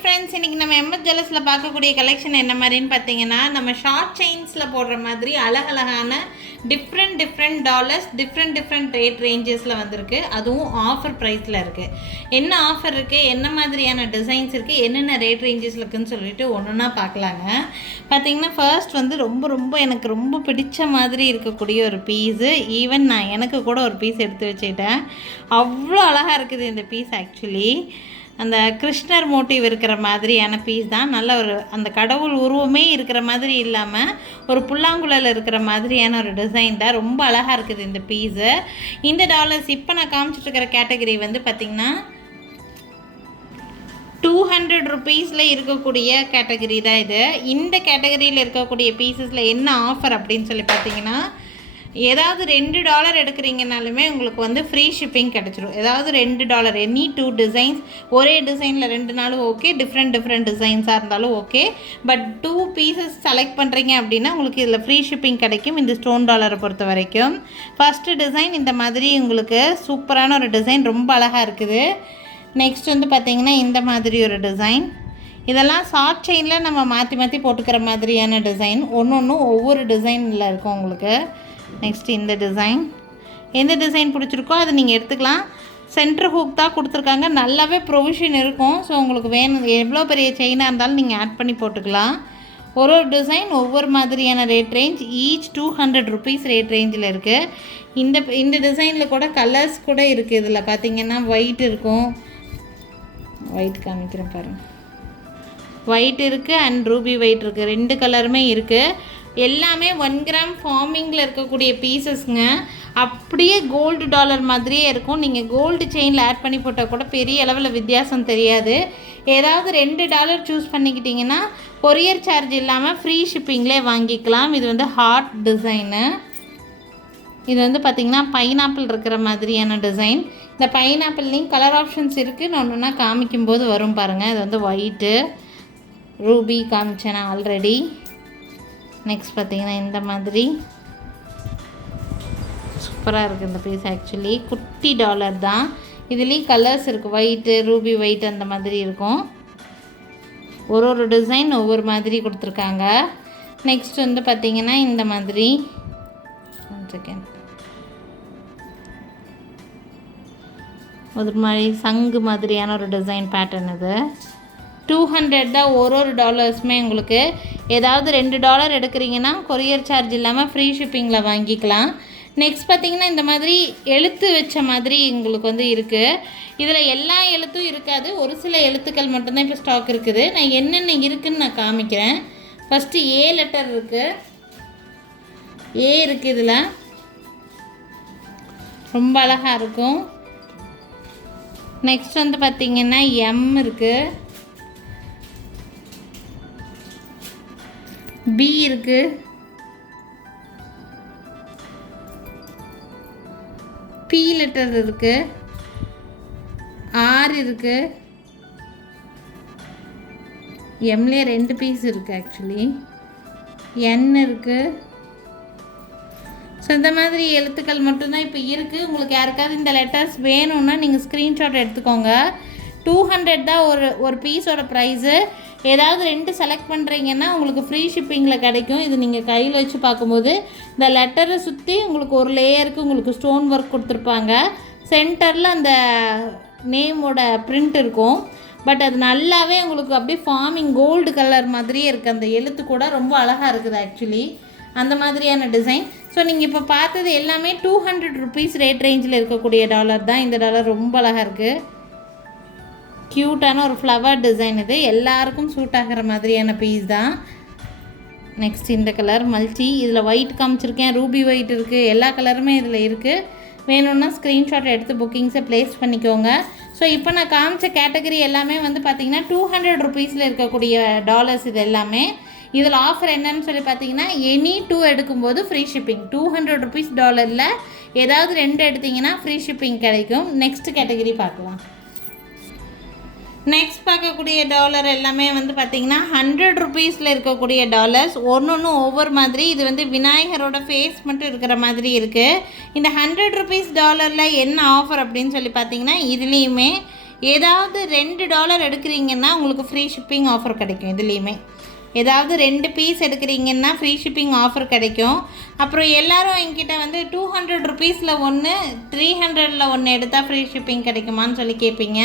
Friends, இன்றைக்கி நம்ம MS ஜுவல்லர்ஸில் பார்க்கக்கூடிய கலெக்ஷன் என்ன மாதிரின்னு பார்த்தீங்கன்னா, நம்ம ஷார்ட் செயின்ஸில் போடுற மாதிரி அழகழகான டிஃப்ரெண்ட் டாலர்ஸ் டிஃப்ரெண்ட் ரேட் ரேஞ்சஸில் வந்திருக்கு. அதுவும் ஆஃபர் ப்ரைஸில் இருக்குது. என்ன ஆஃபர் இருக்குது, என்ன மாதிரியான டிசைன்ஸ் இருக்குது, என்னென்ன ரேட் ரேஞ்சஸில் இருக்குதுன்னு சொல்லிட்டு ஒன்றுனா பார்க்கலாங்க. பார்த்தீங்கன்னா ஃபர்ஸ்ட் வந்து ரொம்ப எனக்கு ரொம்ப பிடிச்ச மாதிரி இருக்கக்கூடிய ஒரு பீஸு. ஈவன் நான் எனக்கு கூட ஒரு பீஸ் எடுத்து வச்சுக்கிட்டேன். அவ்வளோ அழகாக இருக்குது இந்த பீஸ். ஆக்சுவலி அந்த கிருஷ்ணர் மோட்டிவ் இருக்கிற மாதிரியான பீஸ் தான். நல்ல ஒரு அந்த கடவுள் உருவமே இருக்கிற மாதிரி இல்லாமல் ஒரு புல்லாங்குழல் இருக்கிற மாதிரியான ஒரு டிசைன் தான். ரொம்ப அழகாக இருக்குது இந்த பீஸு. இந்த டாலர்ஸ் இப்போ நான் காமிச்சிட்ருக்கிற கேட்டகரி வந்து பார்த்திங்கன்னா 200 ருபீஸில் இருக்கக்கூடிய கேட்டகரி தான் இது. இந்த கேட்டகரியில் இருக்கக்கூடிய பீசஸில் என்ன ஆஃபர் அப்படின்னு சொல்லி பார்த்தீங்கன்னா, ஏதாவது $2 எடுக்கிறீங்கனாலுமே உங்களுக்கு வந்து ஃப்ரீ ஷிப்பிங் கிடச்சிரும். ஏதாவது $2 எனி 2 டிசைன்ஸ், ஒரே டிசைனில் 2 நாளும் ஓகே, டிஃப்ரெண்ட் டிசைன்ஸாக இருந்தாலும் ஓகே. பட் 2 பீசஸ் செலக்ட் பண்ணுறீங்க அப்படின்னா உங்களுக்கு இதில் ஃப்ரீ ஷிப்பிங் கிடைக்கும் இந்த ஸ்டோன் டாலரை பொறுத்த வரைக்கும். ஃபஸ்ட்டு டிசைன் இந்த மாதிரி உங்களுக்கு சூப்பரான ஒரு டிசைன், ரொம்ப அழகாக இருக்குது. நெக்ஸ்ட் வந்து பார்த்திங்கன்னா இந்த மாதிரி ஒரு டிசைன். இதெல்லாம் ஷார்ட் செயினில் நம்ம மாற்றி போட்டுக்கிற மாதிரியான டிசைன். ஒவ்வொன்றும் ஒவ்வொரு டிசைனில் இருக்கும் உங்களுக்கு. நெக்ஸ்ட் இந்த டிசைன், எந்த டிசைன் பிடிச்சிருக்கோ அதை நீங்கள் எடுத்துக்கலாம். சென்டர் ஹூக் தான் கொடுத்துருக்காங்க, நல்லாவே ப்ரொவிஷன் இருக்கும். ஸோ உங்களுக்கு வேணும், எவ்வளோ பெரிய செயினாக இருந்தாலும் நீங்கள் ஆட் பண்ணி போட்டுக்கலாம். ஒரு டிசைன் ஒவ்வொரு மாதிரியான rate range, each 200 rupees rate ரேஞ்சில் இருக்குது. இந்த டிசைனில் கூட கலர்ஸ் கூட இருக்குது. இதில் பார்த்திங்கன்னா ஒயிட் இருக்கும், ஒயிட் காமிக்கிறேன் பாருங்கள், ஒயிட் இருக்குது அண்ட் ரூபி ஒயிட் இருக்குது, 2 கலருமே இருக்குது. எல்லாமே 1 கிராம் ஃபார்மிங்கில் இருக்கக்கூடிய பீசஸ்ங்க. அப்படியே கோல்டு டாலர் மாதிரியே இருக்கும். நீங்கள் கோல்டு செயினில் ஆட் பண்ணி போட்டால் கூட பெரிய அளவில் வித்தியாசம் தெரியாது. ஏதாவது $2 சூஸ் பண்ணிக்கிட்டிங்கன்னா கொரியர் சார்ஜ் இல்லாமல் ஃப்ரீ ஷிப்பிங்லேயே வாங்கிக்கலாம். இது வந்து ஹார்ட் டிசைனு. இது வந்து பார்த்திங்கன்னா பைனாப்பிள் இருக்கிற மாதிரியான டிசைன். இந்த பைனாப்பிள்லேயும் கலர் ஆப்ஷன்ஸ் இருக்குது. நான் ஒன்றுனா காமிக்கும்போது வரும் பாருங்கள். இது வந்து ஒயிட்டு, ரூபி காமிச்சேன் நான் ஆல்ரெடி. நெக்ஸ்ட் பார்த்திங்கன்னா இந்த மாதிரி சூப்பராக இருக்குது இந்த பீஸ். ஆக்சுவலி குட்டி டாலர் தான். இதுலேயும் கலர்ஸ் இருக்குது, ஒயிட்டு, ரூபி ஒயிட் அந்த மாதிரி இருக்கும். ஒரு டிசைன் ஒவ்வொரு மாதிரி கொடுத்துருக்காங்க. நெக்ஸ்ட் வந்து பார்த்திங்கன்னா இந்த மாதிரி, 1 செகண்ட், ஒரு மாதிரி சங்கு மாதிரியான ஒரு டிசைன் பேட்டர்ன். இது 200 தான் ஒரு டாலர்ஸுமே. உங்களுக்கு ஏதாவது $2 எடுக்கிறீங்கன்னா கொரியர் சார்ஜ் இல்லாமல் ஃப்ரீ ஷிப்பிங்கில் வாங்கிக்கலாம். நெக்ஸ்ட் பார்த்திங்கன்னா இந்த மாதிரி எழுத்து வச்ச மாதிரி உங்களுக்கு வந்து இருக்குது. இதில் எல்லா எழுத்தும் இருக்காது, ஒரு சில எழுத்துக்கள் மட்டும்தான் இப்போ ஸ்டாக் இருக்குது. நான் என்னென்ன இருக்குதுன்னு நான் காமிக்கிறேன். ஃபஸ்ட்டு ஏ லெட்டர் இருக்குது, ஏ இருக்குது இதில், ரொம்ப அழகாக இருக்கும். நெக்ஸ்ட் வந்து பார்த்திங்கன்னா எம் இருக்குது, பி இருக்குது, பி லெட்டர் இருக்குது, ஆர் இருக்குது, எம்லேயே 2 பீஸ் இருக்குது ஆக்சுவலி, என் இருக்குது. ஸோ இந்த மாதிரி எழுத்துக்கள் மட்டும்தான் இப்போ இருக்குது. உங்களுக்கு யாருக்காவது இந்த லெட்டர்ஸ் வேணும்னா நீங்கள் ஸ்க்ரீன்ஷாட் எடுத்துக்கோங்க. 200 தான் ஒரு பீஸோட ப்ரைஸு. ஏதாவது 2 செலக்ட் பண்ணுறீங்கன்னா உங்களுக்கு ஃப்ரீ ஷிப்பிங்கில் கிடைக்கும். இது நீங்கள் கையில் வச்சு பார்க்கும்போது இந்த லெட்டரை சுற்றி உங்களுக்கு ஒரு லேயருக்கு உங்களுக்கு ஸ்டோன் ஒர்க் கொடுத்துருப்பாங்க. சென்டரில் அந்த நேமோட பிரிண்ட் இருக்கும். பட் அது நல்லாவே உங்களுக்கு அப்படியே ஃபார்மிங் கோல்டு கலர் மாதிரியே இருக்குது. அந்த எழுத்து கூட ரொம்ப அழகாக இருக்குது ஆக்சுவலி, அந்த மாதிரியான டிசைன். ஸோ நீங்கள் இப்போ பார்த்தது எல்லாமே 200 ருபீஸ் ரேட் ரேஞ்சில் இருக்கக்கூடிய டாலர் தான். இந்த டாலர் ரொம்ப அழகாக இருக்குது, க்யூட்டான ஒரு ஃப்ளவர் டிசைன். இது எல்லாருக்கும் சூட் ஆகிற மாதிரியான பீஸ் தான். நெக்ஸ்ட் இந்த கலர் மல்டி, இதில் ஒயிட் காமிச்சிருக்கேன், ரூபி ஒயிட் இருக்குது, எல்லா கலருமே இதில் இருக்குது. வேணும்னா ஸ்க்ரீன்ஷாட் எடுத்து புக்கிங்ஸை ப்ளேஸ் பண்ணிக்கோங்க. ஸோ இப்போ நான் காமிச்ச கேட்டகரி எல்லாமே வந்து பார்த்திங்கன்னா 200 ருபீஸில் இருக்கக்கூடிய டாலர்ஸ். இது எல்லாமே இதில் ஆஃபர் என்னன்னு சொல்லி பார்த்தீங்கன்னா, எனி 2 எடுக்கும்போது ஃப்ரீ ஷிப்பிங். 200 ருபீஸ் டாலரில் ஏதாவது 2 எடுத்திங்கன்னா ஃப்ரீ ஷிப்பிங் கிடைக்கும். நெக்ஸ்ட் கேட்டகரி பார்க்கலாம். நெக்ஸ்ட் பார்க்கக்கூடிய டாலர் எல்லாமே வந்து பார்த்திங்கன்னா 100 ருபீஸில் இருக்கக்கூடிய டாலர்ஸ். ஒன்று ஒவ்வொரு மாதிரி. இது வந்து விநாயகரோட ஃபேஸ் மட்டும் இருக்கிற மாதிரி இருக்குது. இந்த 100 ருபீஸ் டாலரில் என்ன ஆஃபர் அப்படின்னு சொல்லி பார்த்திங்கன்னா, இதுலேயுமே ஏதாவது $2 எடுக்கிறீங்கன்னா உங்களுக்கு ஃப்ரீ ஷிப்பிங் ஆஃபர் கிடைக்கும். இதுலேயுமே ஏதாவது 2 பீஸ் எடுக்கிறீங்கன்னா ஃப்ரீ ஷிப்பிங் ஆஃபர் கிடைக்கும். அப்புறம் எல்லோரும் என்கிட்ட வந்து 200 ருபீஸில் ஒன்று 300ல் ஒன்று எடுத்தால் ஃப்ரீ ஷிப்பிங் கிடைக்குமான்னு சொல்லி கேட்பீங்க.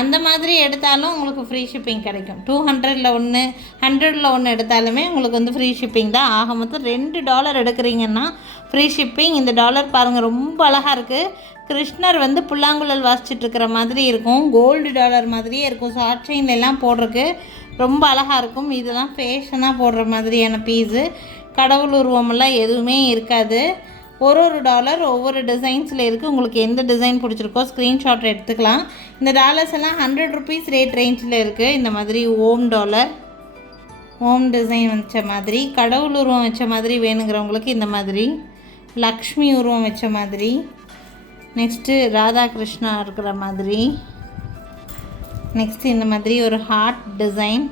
அந்த மாதிரி எடுத்தாலும் உங்களுக்கு ஃப்ரீ ஷிப்பிங் கிடைக்கும். 200ல் ஒன்று 100ல் ஒன்று எடுத்தாலுமே உங்களுக்கு வந்து ஃப்ரீ ஷிப்பிங் தான். ஆக மொத்தம் $2 எடுக்கிறீங்கன்னா ஃப்ரீ ஷிப்பிங். இந்த டாலர் பாருங்கள், ரொம்ப அழகாக இருக்குது. கிருஷ்ணர் வந்து புல்லாங்குழல் வாசிச்சுட்ருக்கிற மாதிரி இருக்கும். கோல்டு டாலர் மாதிரியே இருக்கும். ஷார்ட் செயின் எல்லாம் போடுறதுக்கு ரொம்ப அழகாக இருக்கும். இதெல்லாம் ஃபேஷனாக போடுற மாதிரியான பீஸு. கடவுள் உருவமெல்லாம் எதுவுமே இருக்காது. ஒரு டாலர் ஒவ்வொரு டிசைன்ஸில் இருக்குது. உங்களுக்கு எந்த டிசைன் பிடிச்சிருக்கோ ஸ்க்ரீன்ஷாட் எடுத்துக்கலாம். இந்த டாலர்ஸ் எல்லாம் 100 ருபீஸ் ரேட் ரேஞ்சில் இருக்குது. இந்த மாதிரி ஓம் டாலர், ஓம் டிசைன் வச்ச மாதிரி, கடவுள் உருவம் வச்ச மாதிரி வேணுங்கிறவங்களுக்கு இந்த மாதிரி, லக்ஷ்மி உருவம் வச்ச மாதிரி, நெக்ஸ்ட்டு ராதாகிருஷ்ணா இருக்கிற மாதிரி, நெக்ஸ்ட்டு இந்த மாதிரி ஒரு ஹார்ட் டிசைன்.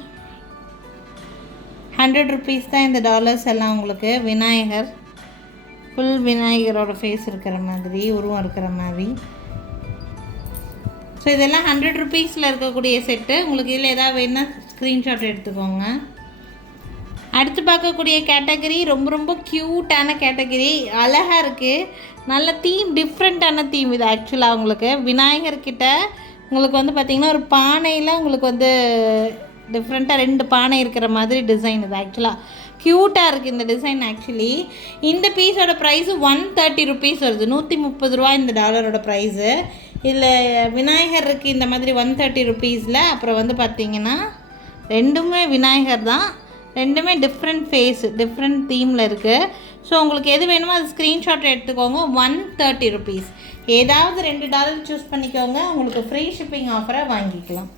100 ருபீஸ் தான் இந்த டாலர்ஸ் எல்லாம். உங்களுக்கு விநாயகர், ஃபுல் விநாயகரோட ஃபேஸ் இருக்கிற மாதிரி, உருவம் இருக்கிற மாதிரி. ஸோ இதெல்லாம் 100 ருபீஸில் இருக்கக்கூடிய செட்டு. உங்களுக்கு இதில் ஏதாவது வேணுன்னா ஸ்க்ரீன்ஷாட் எடுத்துக்கோங்க. அடுத்து பார்க்கக்கூடிய கேட்டகரி ரொம்ப ரொம்ப க்யூட்டான கேட்டகரி. அழகாக இருக்குது. நல்ல தீம், டிஃப்ரெண்ட்டான தீம் இது. ஆக்சுவலாக உங்களுக்கு விநாயகர்கிட்ட உங்களுக்கு வந்து பார்த்திங்கன்னா ஒரு பானையில் உங்களுக்கு வந்து டிஃப்ரெண்ட்டாக 2 பானை இருக்கிற மாதிரி டிசைன் இது. ஆக்சுவலாக க்யூட்டாக இருக்குது இந்த டிசைன். ஆக்சுவலி இந்த பீஸோட ப்ரைஸு 130 ருபீஸ் வருது. 130 ரூபா இந்த டாலரோட ப்ரைஸு. இதில் விநாயகர் இருக்குது இந்த மாதிரி 130 ருபீஸில். அப்புறம் வந்து பார்த்திங்கன்னா ரெண்டுமே விநாயகர் தான். ரெண்டுமே டிஃப்ரெண்ட் ஃபேஸ், டிஃப்ரெண்ட் தீமில் இருக்குது. ஸோ உங்களுக்கு எது வேணுமோ அது ஸ்க்ரீன்ஷாட் எடுத்துக்கோங்க. 130 ருபீஸ். ஏதாவது $2 சூஸ் பண்ணிக்கோங்க. உங்களுக்கு ஃப்ரீ ஷிப்பிங் ஆஃபரை வாங்கிக்கலாம்.